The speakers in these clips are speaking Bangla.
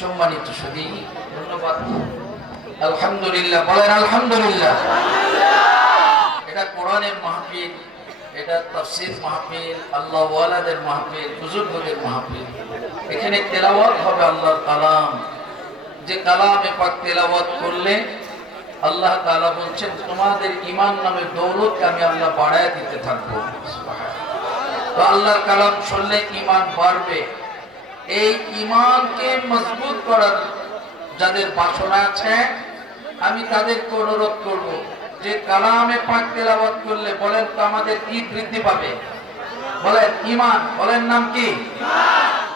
সম্মানিত সুদী ধন্যবাদ। আলহামদুলিল্লাহ, বলেন আলহামদুলিল্লাহ। এটা কোরআনের মাহফিল, এটা তাফসির মাহফিল, আল্লাহ ওয়ালাদের মাহফিল, বুজুর্গদের মাহফিল। এখানে তেলাওয়াত হবে আল্লাহর কালাম। যে কালামে পাক তেলাওয়াত করলে আল্লাহ তাআলা বলছেন, তোমাদের ঈমান নামে দৌলতকে আমি আল্লাহ বাড়ায় দিতে থাকব। তো আল্লাহর কালাম শুনলে ঈমান বাড়বে। এই ইমানকে মজবুত করার যাদের বাসনা আছে, আমি তাদেরকে অনুরোধ করব, যে কালামে পাক তেলাওয়াত করলে বলেন তো আমাদের কি বৃদ্ধি পাবে? বলেন ইমান বলেন নাম কি?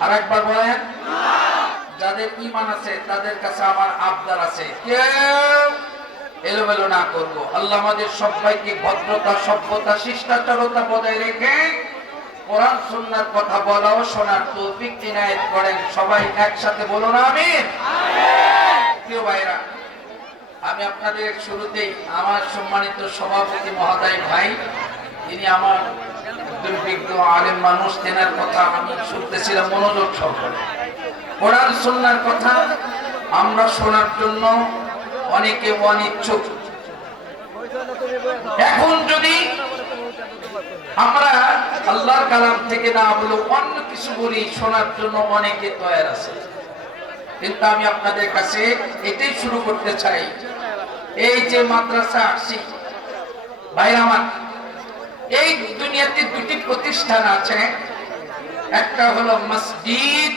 আর একবার বলেন, যাদের ঈমান আছে, তাদের কাছে আমার আবদার আছে। কেউ এলোমেলো না করব। আল্লাহ আমাদের সবাইকে ভদ্রতা, সভ্যতা, শিষ্টাচারতা বজায় রেখে কোরআন সুন্নার কথা বলা ও শোনার তৌফিক ইনায়েত করেন। সবাই একসাথে বলুন, আমিন। প্রিয় ভাইরা আমি আপনাদের শুরুতেই আমার সম্মানিত সভাপতি মহোদয় ভাই তিনি আমার দুর্ভিজ্ঞ আলেম মানুষ, তেনার কথা আমি শুনতেছিলাম, মনোযোগ সহকারে। কোরআন সুন্নার কথা আমরা শোনার জন্য অনেকে অনিচ্ছুক। এখন যদি আমরা আল্লাহর কালাম থেকে না বলে অন্য কিছু বলি, শোনার জন্য অনেকে তৈরি আছে। কিন্তু আমি আপনাদের কাছে এটাই শুরু করতে চাই। এই যে মাদ্রাসা আসছি ভাই আমার, এই দুনিয়াতে দুটি প্রতিষ্ঠান আছে। একটা হলো মসজিদ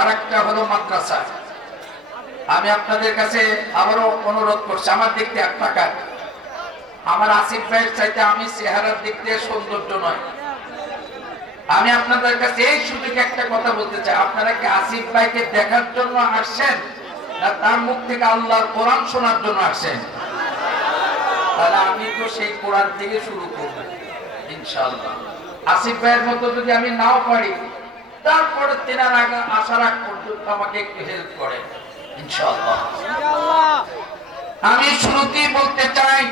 আর একটা হলো মাদ্রাসা। আমি আপনাদের কাছে আবারও অনুরোধ করছি, আমার দেখতে এক টাকা আমার আসিফ ভাইয়ের চাইতে আমি চেহারার দিক দিয়ে সৌন্দর্য নয়। আমি আপনাদের কাছে এই সুযোগে একটা কথা বলতে চাই। আপনারা কি আসিফ ভাইকে দেখার জন্য আসছেন? না তার মুখ থেকে আল্লাহর কোরআন শোনার জন্য আসছেন? তাহলে আমি তো সেই কোরআন থেকে শুরু করব ইনশাআল্লাহ। আসিফ ভাইয়ের মতো যদি আমি নাও পারি তারপরে তেনার আগে আসার আগ পর্যন্ত আমাকে একটু হেল্প করে ইনশাআল্লাহ। আমি শুরুতেই বলতে চাই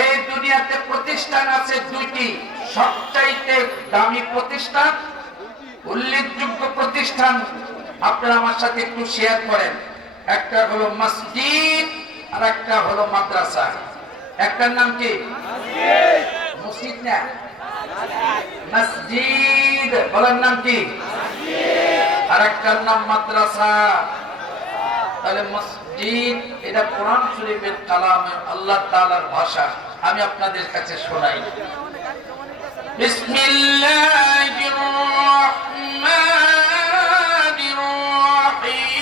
এই দুনিয়াতে প্রতিষ্ঠান আছে দুইটি। সবচাইতে দামি প্রতিষ্ঠান, উল্লেখযোগ্য প্রতিষ্ঠান, আপনারা আমার সাথে একটু শেয়ার করেন। একটা হলো মসজিদ, আর একটা হলো মাদ্রাসা। একটার নাম কি? মসজিদ না? মসজিদ। বলার নাম কি? আর একটার নাম মাদ্রাসা। তাহলে মসজিদ এটা কোরআন শরীফের কালামে আল্লাহ তাআলার ভাষা আমি আপনাদের কাছে শোনাই বিসমিল্লাহির রহমানির রহিম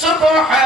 سبحان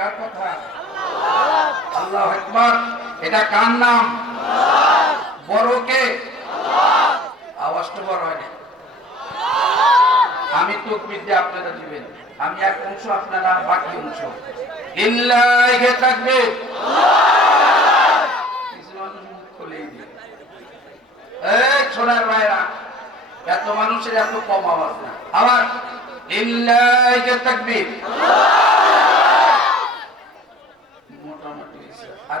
কার কথা? আল্লাহ আকবার এটা কার নাম? বড় কে? আওয়াজটা বড় হয় আমি তো বিদ্যা আপনারা দিবেন। আমি এক অংশ, আপনারা বাকি অংশ। ইল্লাহি থাকবে দিয়ে ছোড়ার ভাইরা, এত মানুষের এত কম আওয়াজ না। আবার ইল্লাহি তাকবীর মোটামুটি হয়েছে। আর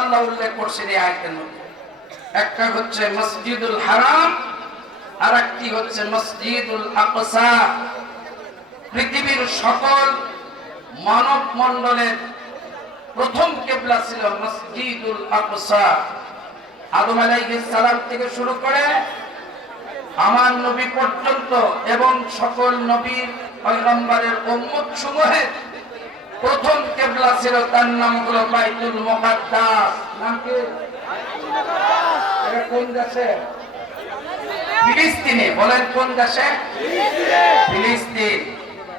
আল্লাহ উল্লেখ করছেন এই আয়াতের মধ্যে। একটা হচ্ছে মসজিদুল হারাম আর একটি হচ্ছে মসজিদুল আকসা। পৃথিবীর সকল মানব মণ্ডলের প্রথম কেবলা ছিল মসজিদুল আকসা। আদম আলাইহিস সালাম থেকে শুরু করে আমার নবী পর্যন্ত এবং সকল নবীর পয়গম্বরের উম্মত সমূহের প্রথম কেবলা ছিল তার নাম হলো বাইতুল মুকাদ্দাস। নাম কি? এটা কোন দেশে? ফিলিস্তিনে। বলেন কোন দেশে? ফিলিস্তিন।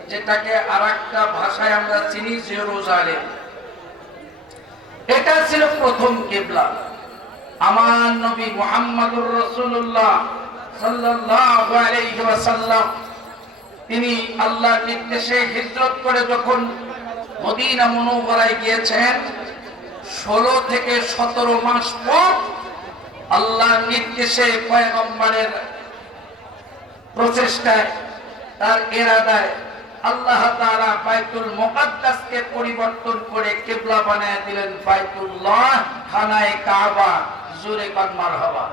যেটাকে আর একটা ভাষায় আমরা চিনি এটা ছিল প্রথম কেবলা। আমার নবী মুহাম্মদুর আলাইহি ওয়াসাল্লাম, তিনি আল্লাহর নির্দেশে হিজরত করে যখন মদিনা মুনওয়ারায় গিয়েছেন। 16 থেকে 17 মাস পর আল্লাহ নির্দেশে পয়গম্বরের প্রচেষ্টায়, তার এরাদায় আল্লাহ তারা বাইতুল মুকাদ্দাসকে পরিবর্তন করে কেবলা বানায় দিলেন বাইতুল্লাহ খানায়ে কাবা, জোরে কান মারহাবা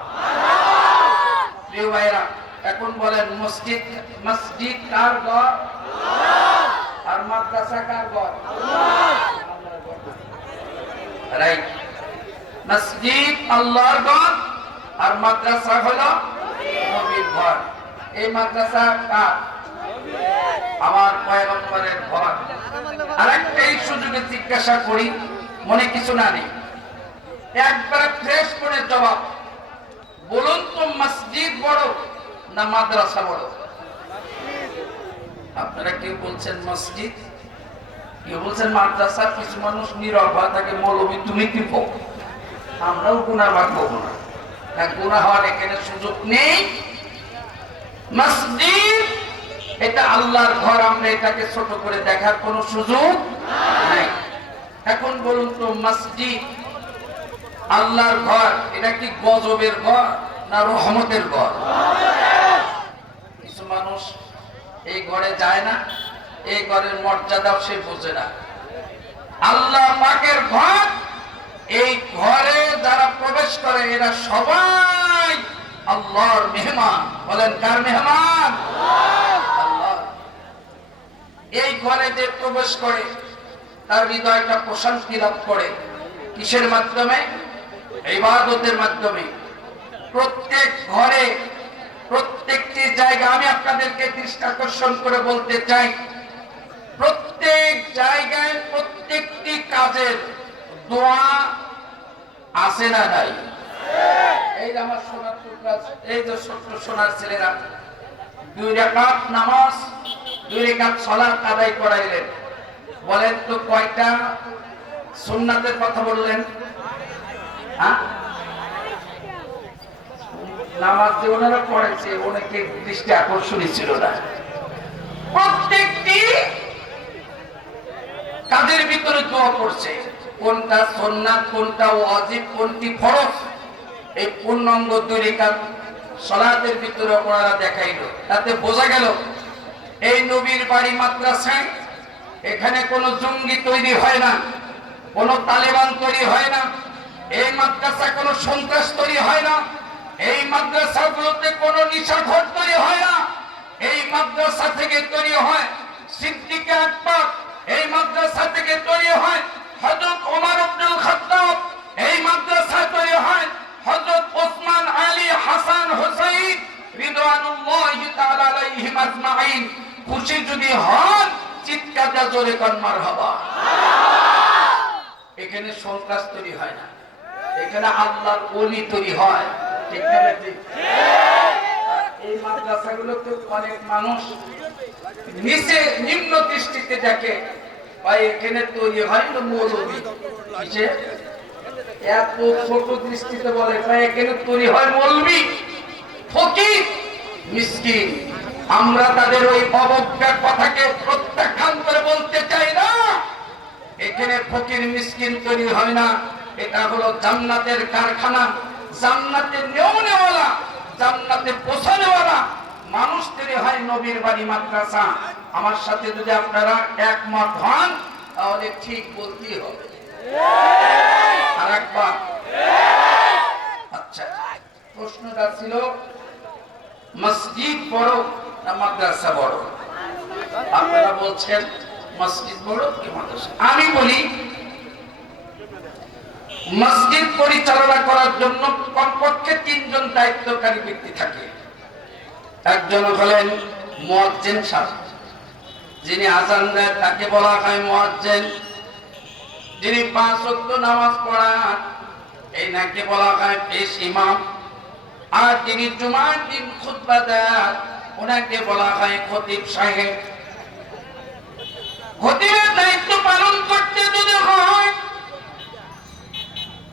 প্রিয় ভাইরা এখন বলেন, মসজিদ মসজিদ কার আর মাদ্রাসা কার ঘর? রাইট মসজিদ আল্লাহর ঘর আর মাদ্রাসা হলো নবীর ঘর। এই মাদ্রাসা কার? আমার পয়গম্বরের ঘর। আরেকটা এই সুযোগে জিজ্ঞাসা করি, মনে কিছু না নেই। একবার ফ্রেশ করে জবাব। বলুন তো, মসজিদ বড় না মাদ্রাসা বড়? আপনারা কেউ বলছেন মসজিদ, কেউ বলছেন মাদ্রাসা, কিছু মানুষ নীরব হয়, তাকে তুমি আমরাও গুণা ভাগবো না। গুণা হওয়ার এখানে সুযোগ নেই। মসজিদ, এটা আল্লাহর ঘর, আমরা এটাকে ছোট করে দেখার কোনো সুযোগ নাই। এখন বলুন তো, মসজিদ আল্লাহর ঘর, এটা কি গজবের ঘর না রহমতের ঘর? কিছু মানুষ এই ঘরে যায় না, এই ঘরের মর্যাদাও সে বোঝে না। আল্লাহ পাকের ঘর, এই ঘরে যারা প্রবেশ করে, এরা সবাই আল্লাহর মেহমান। বলেন, কার মেহমান? এই ঘরে যে প্রবেশ করে, তার হৃদয়টা প্রশান্তি লাভ করে। কিসের মাধ্যমে? ইবাদতের মাধ্যমে। প্রত্যেক ঘরে প্রত্যেকটি জায়গা আমি আপনাদেরকে দৃষ্টি আকর্ষণ করে বলতে চাই। প্রত্যেক জায়গায় প্রত্যেকটি কাজের দোয়া আছে না নাই? এই আমার সোনার টুকরা, এই যে ছোট্ট সোনার ছেলেরা, দুই রেখাত নামাজ, দুই রেখাত সলার আদায় করাইলেন। বলেন তো কয়টা সুন্নাতের কথা বললেন? হ্যাঁ? নামাজ যে ওনারা পড়েছে অনেকে দৃষ্টি আকর্ষণই ছিল না। প্রত্যেকটি কাজের ভিতরে দোয়া করছে। কোনটা সন্ন্যাত কোনটা ওয়াজিব, কোনটি ফরজ, এই পূর্ণাঙ্গ রেখাত সলাতের ভিতরে ওনারা দেখাইল। তাতে বোঝা গেল, এই নবীর বাড়ি মাদ্রাসায় এখানে কোনো জঙ্গি তৈরি হয় না, কোনো তালেবান তৈরি হয় না, এই মাদ্রাসা কোনো সন্ত্রাস তৈরি হয় না এই মাদ্রাসাগুলোতে কোনো নিশাখর তৈরি হয় না। এই মাদ্রাসা থেকে তৈরি হয় সিদ্দিকে আকবর। এই মাদ্রাসা থেকে তৈরি হয় হযরত ওমর আব্দুল এই মাদ্রাসা তৈরি হয় হযরত ওসমান আলী হাসান হুসাইন। রিদওয়ানুল্লাহি তাআলা আলাইহিম আজমাইন। খুশি যদি হন, চিৎকারটা জোরে কর মারহাবা এখানে সন্ত্রাস তৈরি হয় না। এখানে আল্লাহর ওলি তৈরি হয়। ঠিক না অনেক মানুষ নিচে নিম্ন দৃষ্টিতে দেখে এখানে তৈরি হয়? এত ছোট দৃষ্টিতে বলে এখানে তৈরি হয় ফকির, মিসকিন, আমরা তাদের ওই অবজ্ঞা কথাকে প্রত্যাখ্যান করে বলতে চাই না। এখানে ফকির, মিসকিন তৈরি হয় না। এটা হলো জান্নাতের কারখানা। জান্নাতের নেওয়ালা জান্নাতে পৌঁছানেওয়ালা মানুষ তৈরি হয় নবীর বাড়ি মাদ্রাসা। আমার সাথে যদি আপনারা একমত হন, তাহলে ঠিক বলতেই হবে। আর একবার। আচ্ছা প্রশ্নটা ছিল, মসজিদ বড় না মাদ্রাসা বড়? আপনারা বলছেন, মসজিদ বড় কি মাদ্রাসা? আমি বলি মসজিদ পরিচালনা করার জন্য কমপক্ষে তিনজন দায়িত্বকারী ব্যক্তি থাকে। একজন হলেন মুয়াজ্জিন সাহেব, যিনি আজান দেন তাকে বলা হয় মুয়াজ্জিন। যিনি পাঁচ ওয়াক্ত নামাজ পড়ান, এই নাকি বলা হয় পেশ ইমাম। আর যিনি জুমার দিন খুতবা দেন, ওনাকে বলা হয় খতিব সাহেব। খতিবের দায়িত্ব পালন করতে যদি হয়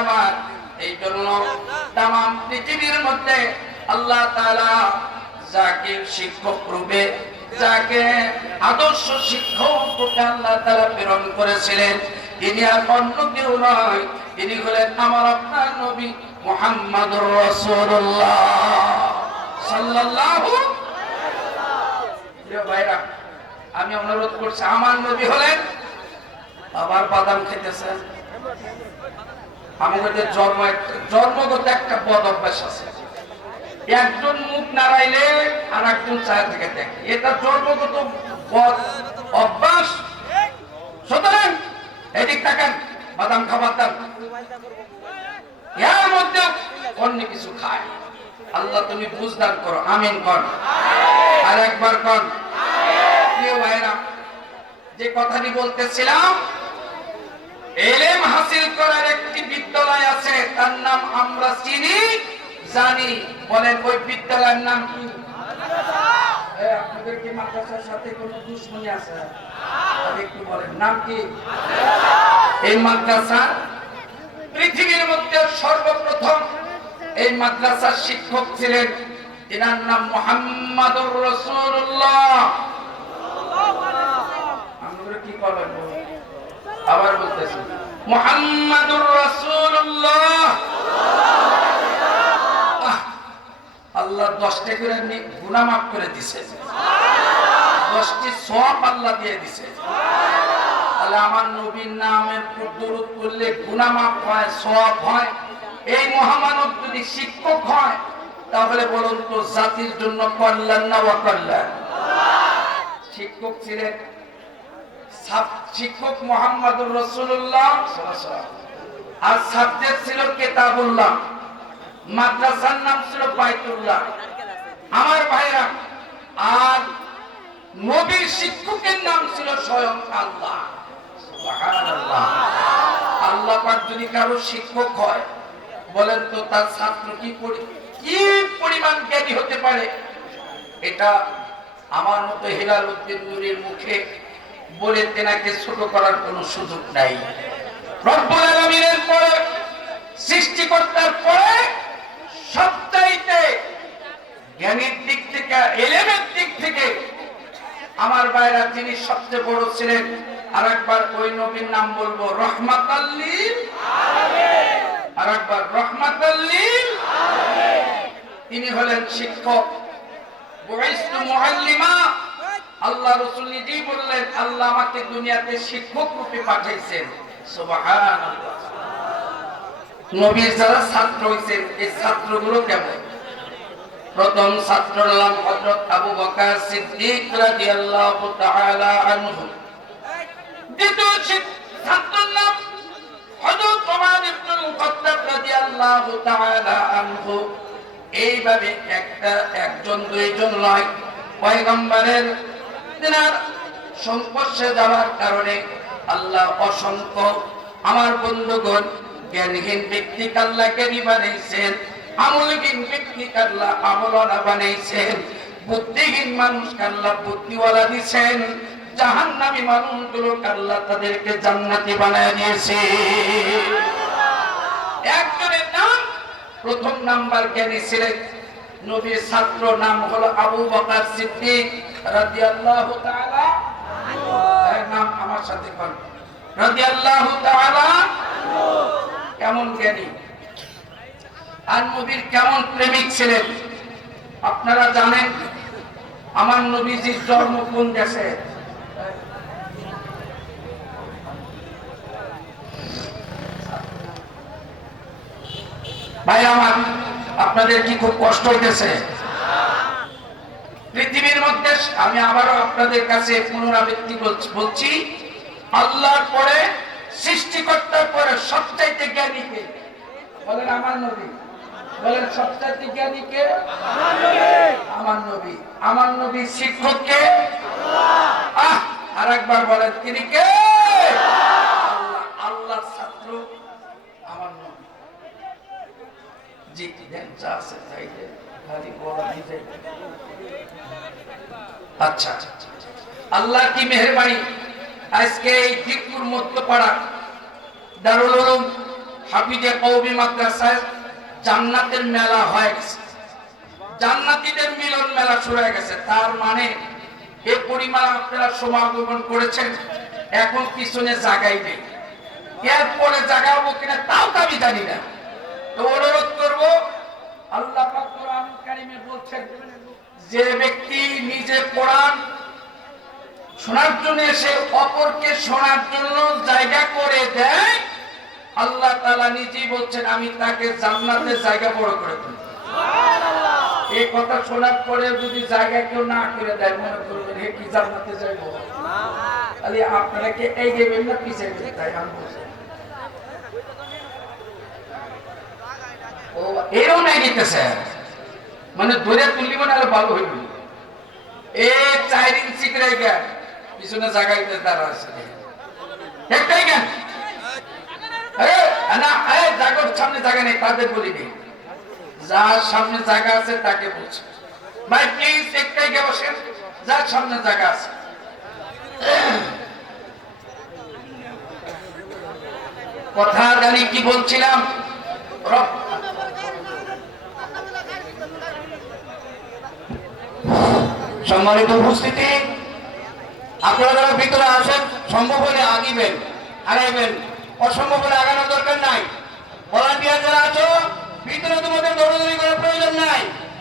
আমার, এই জন্য তাম পৃথিবীর মধ্যে আল্লাহ তাআলা যাকে শিক্ষক রূপে, যাকে আদর্শ শিক্ষক রূপে আল্লাহ তাআলা প্রেরণ করেছিলেন, তিনি আর অন্য কেউ নয়, তিনি হলেন আমার আপনার নবী মুহাম্মাদুর রাসূলুল্লাহ। সাল্লাল্লাহু প্রিয় ভাইরা, আমি অনুরোধ করছি, আমার নবী হলেন আবার বাদাম খেতেছেন। আমাদের জন্ম জন্মগত একটা বদ অভ্যাস আছে। একজন মুখ নাড়াইলে আর একজন চায় থেকে দেখে। এটা জন্মগত বদ অভ্যাস। সুতরাং এদিক তাকান বাদাম খাবার দাম এর মধ্যে অন্য কিছু খায়। আল্লাহ তুমি বুঝদান করো আমিন কর আর একবার কর প্রিয় ভাইরা যে কথাটি বলতেছিলাম এলেম হাসিল করার একটি বিদ্যালয় আছে, তার নাম আমরা চিনি, জানি। বলেন, ওই বিদ্যালয়ের নাম কি? আপনাদের কি মাদ্রাসার সাথে বলেন, নাম কি? এই মাদ্রাসা পৃথিবীর মধ্যে সর্বপ্রথম এই মাদ্রাসার শিক্ষক ছিলেন। এনার নাম মোহাম্মদুর রসুল্লাহ কি করবেন? আবার বলতেছি, মোহাম্মদুর রাসূলুল্লাহ। আল্লাহ দশটা করে গুনাহ মাফ করে দিছে। দশটি সব আল্লাহ দিয়ে দিছে। তাহলে আমার নবীর নামের দরুদ করলে গুনাহ মাফ হয় সব হয়। এই মহামানব যদি শিক্ষক হয়, তাহলে বলুন তো জাতির জন্য কল্যাণ না অকল্যাণ? শিক্ষক ছিলেন শিক্ষক মোহাম্মদুর রসুল্লাহ আর সাবজেক্ট ছিল কেতাবুল্লাহ। মাদ্রাসার নাম ছিল বাইতুল্লাহ। আমার ভাইরা, আর নবীর শিক্ষকের নাম ছিল স্বয়ং আল্লাহ। আল্লাহ পাক যদি কারও শিক্ষক হয়, বলেন তো তার ছাত্র কি কি পরিমাণ জ্ঞানী হতে পারে? এটা আমার মতো হেলাল উদ্দিন নুরের মুখে বলে তেনাকে ছোট করার কোনো সুযোগ নাই। রব্বুল আলামিনের পরে, সৃষ্টিকর্তার পরে সবচাইতে জ্ঞানের দিক থেকে, এলেমের দিক থেকে আমার বাইরা যিনি সবচেয়ে বড় ছিলেন আর একবার ওই নবীর নাম বলব, রহমাতাল্লিল আর একবার রহমাতাল্লিল তিনি হলেন শিক্ষক। মুআল্লিমা। আল্লাহ রসুল নিজেই বললেন, আল্লাহ আমাকে দুনিয়াতে শিক্ষক রূপে পাঠাইছেন ছাত্র এইভাবে একটা, একজন, দুইজন নয়, পয়গম্বরের তিনার সংস্পর্শে যাওয়ার কারণে আল্লাহ অসংখ্য আমার বন্ধুগণ জ্ঞানহীন ব্যক্তি কাল্লা জ্ঞানী বানাইছেন আমলহীন ব্যক্তি কাল্লা আমলওয়ালা বানাইছেন, বুদ্ধিহীন মানুষ কাল্লা বুদ্ধিওয়ালা দিছেন, জাহান্নামী মানুষগুলো কাল্লা তাদেরকে জান্নাতি বানায় দিয়েছে। একজনের নাম, প্রথম নাম্বার জ্ঞানী ছিলেন নবীর ছাত্র নাম হলো আবু বকর সিদ্দিক রাদিয়াল্লাহু তাআলা নাম আমার সাথে কোন রাদিয়াল্লাহু তাআলা কেমন জ্ঞানী? আর নবীর কেমন প্রেমিক ছিলেন আপনারা জানেন আমার নবীজির জন্ম কোন দেশে? ভাই আমার আপনাদের কি খুব কষ্ট হইতেছে? পৃথিবীর মধ্যে আমি আবারও আপনাদের কাছে পুনরাবৃত্তি বলছি- আল্লাহর পরে সৃষ্টিকর্তার পরে সবচাইতে জ্ঞানীকে বলেন আমার নবী। বলেন সবচাইতে জ্ঞানীকে আমার নবী। আমার নবী। শিক্ষককে আহ আর একবার বলেন তিনি কে আল্লাহ আল্লাহর ছাত্র আমার নবী আচ্ছা। আল্লাহ কি মেহরবানি? আজকে এই মধ্যপাড়া দারুল হাফিজে মাদ্রাসায় জান্নাতের মেলা হয়ে গেছে। জান্নাতীদের মিলন মেলা শুরু হয়ে গেছে। তার মানে এ পরিমাণ আপনারা সমাগমন করেছেন, এখন পিছনে জায়গাই নেই। এরপরে জাগাবো কিনা তাও তো আমি জানি না। তো অনুরোধ করব আল্লাহ কারিমে বলছেন যে ব্যক্তি নিজে কোরআন শোনার জন্য এসে অপরকে শোনার জন্য জায়গা করে দেয় আল্লাহ তাআলা নিজেই বলছেন আমি তাকে জান্নাতের জায়গা বড় করে দেব। এই কথা শোনার পরে যদি জায়গা কেউ না করে দেয় মনে করবেন হে কি জান্নাতে যাইবো? তাহলে আপনারা কি এই গেবেন না পিছিয়ে তাই আমি বলছি। এরও নাই দিতেছে। মানে ধরে তুললি মানে ভালো হইল এ চার ইঞ্চি গেল। পিছনে জায়গাইতে তারা আছে। একটাই জ্ঞান আরে না আরে জাগর সামনে জায়গা নেই, তাদের যার সামনে জায়গা আছে, তাকে বলছে। ভাই প্লিজ একটাই গে বসেন যার সামনে জায়গা আছে। কথা জানি কি বলছিলাম? সম্মানিত উপস্থিতি। আপনারা যারা ভিতরে আসেন, সম্ভব হলে আগিবেন আগাইবেন অসম্ভব হলে আগানোর দরকার নাই। ভলান্টিয়ার যারা আছো, ভিতরে তোমাদের দৌড়দৌড়ি করার প্রয়োজন নাই।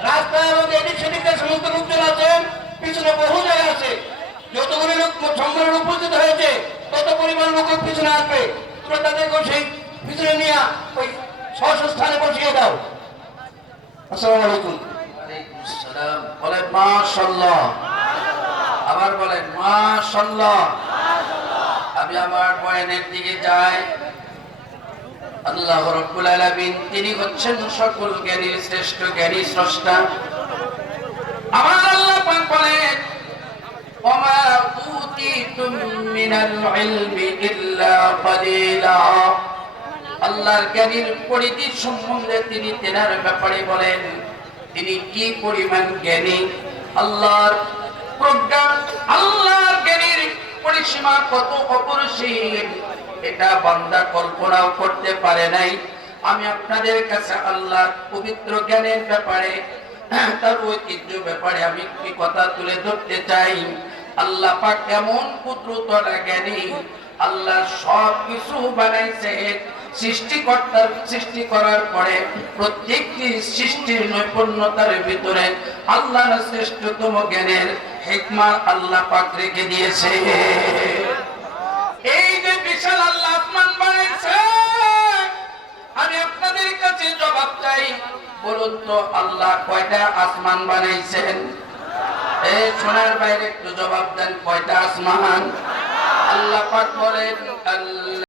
রাস্তায় এবং এদিক সেদিক সমস্ত লোকজন আছেন, পিছনে বহু জায়গা আছে। যতগুলি লোক সম্মেলন উপস্থিত হয়েছে, তত পরিমাণ লোক পিছনে আসবে। তোমরা তাদেরকে সেই পিছনে নিয়ে ওই স্থানে বসিয়ে দাও। আসসালামু আলাইকুম। আবার বলেন মাশাল্লাহ আমি আমার দিকে যাই। আল্লাহ রব্বুল তিনি হচ্ছেন সকল জ্ঞানীর শ্রেষ্ঠ জ্ঞানী স্রষ্টা। আমার আল্লাহ আল্লাহর জ্ঞানীর পরিধি সম্বন্ধে তিনি তেনার ব্যাপারে বলেন তিনি কি পরিমাণ জ্ঞানী? আল্লাহর প্রজ্ঞা, আল্লাহর জ্ঞানীর পরিসীমা কত অপরিসীম? এটা বান্দা কল্পনাও করতে পারে নাই। আমি আপনাদের কাছে আল্লাহ পবিত্র জ্ঞানের ব্যাপারে, তার ঐতিহ্য ব্যাপারে আমি কি কথা তুলে ধরতে চাই। আল্লাহ পাক এমন পুত্রতরা জ্ঞানী, আল্লাহ সব কিছু বানাইছেন সৃষ্টিকর্তার সৃষ্টি করার পরে প্রত্যেকটি সৃষ্টির নৈপুণ্যতার ভিতরে আল্লাহর শ্রেষ্ঠতম জ্ঞানের হিকমা আল্লাহ পাক রেখে দিয়েছে। এই যে বিশাল আল্লাহ আসমান বানাইছে আমি আপনাদের কাছে জবাব চাই, বলুন তো আল্লাহ কয়টা আসমান বানাইছেন? এই সোনার বাইরে একটু জবাব দেন, কয়টা আসমান? আল্লাহ পাক বলেন, আল্লাহ